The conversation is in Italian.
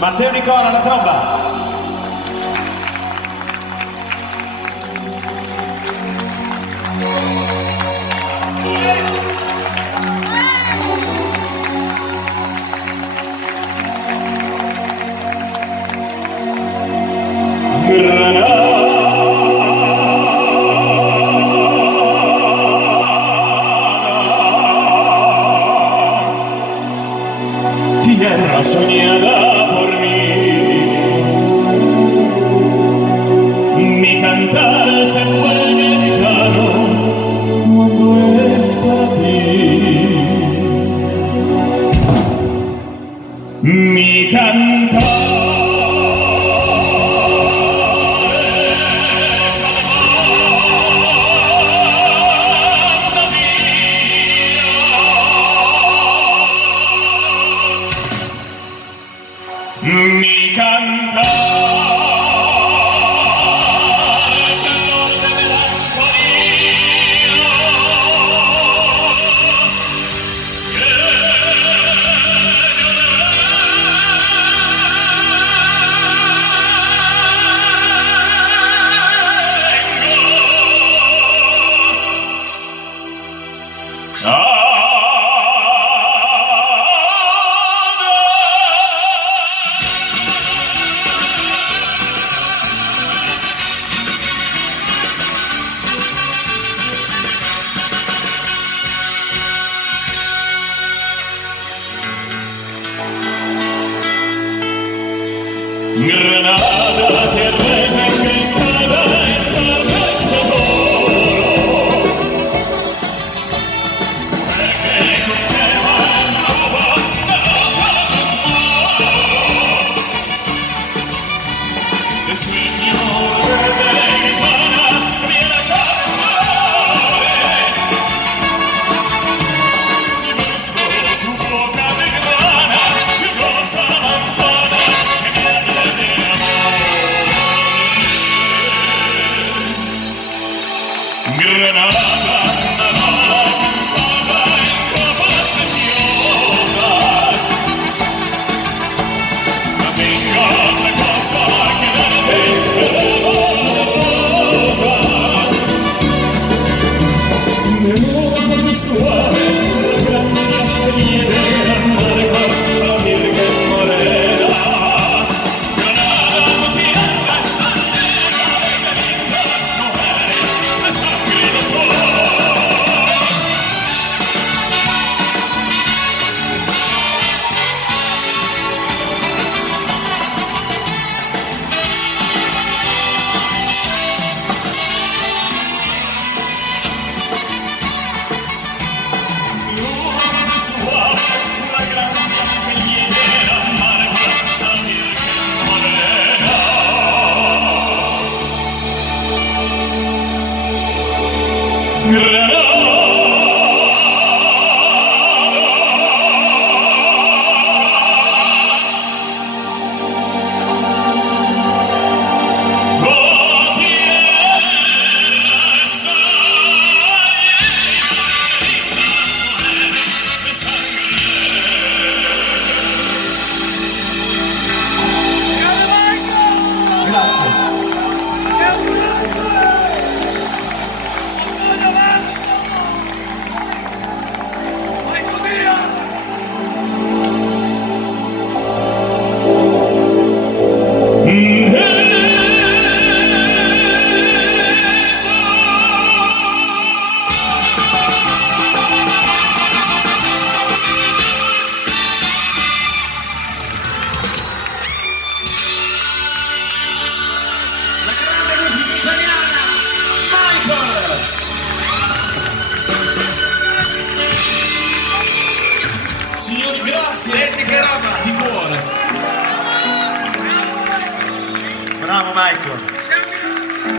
Matteo Nicola alla tromba. Tierra soñada por mí, mi cantar se vuelve lejano cuando es para ti. Mi cantar mi cantar calor de melancolía que Granada, tierra encantada, enorme sabor, perché conserva il nuovo del sueño verde gitana, viene a mi beso tu boca de grana, mi rosa manzana que me habla de Granada, Granada, pintada en copas preciosas, no tengo otra cosa que darte de rosas suaves, fragancias de nieve, amarga, la Virgen morena. Granada, tu tierra es tan negra de lindas mujeres de sangre y de sol. Rosas suaves, fragancias que lleven amarga, la Virgen morena. Granada, tu tierra es de sangre. Grazie. signori, grazie. Senti che roba! Di cuore. Bravo Michael.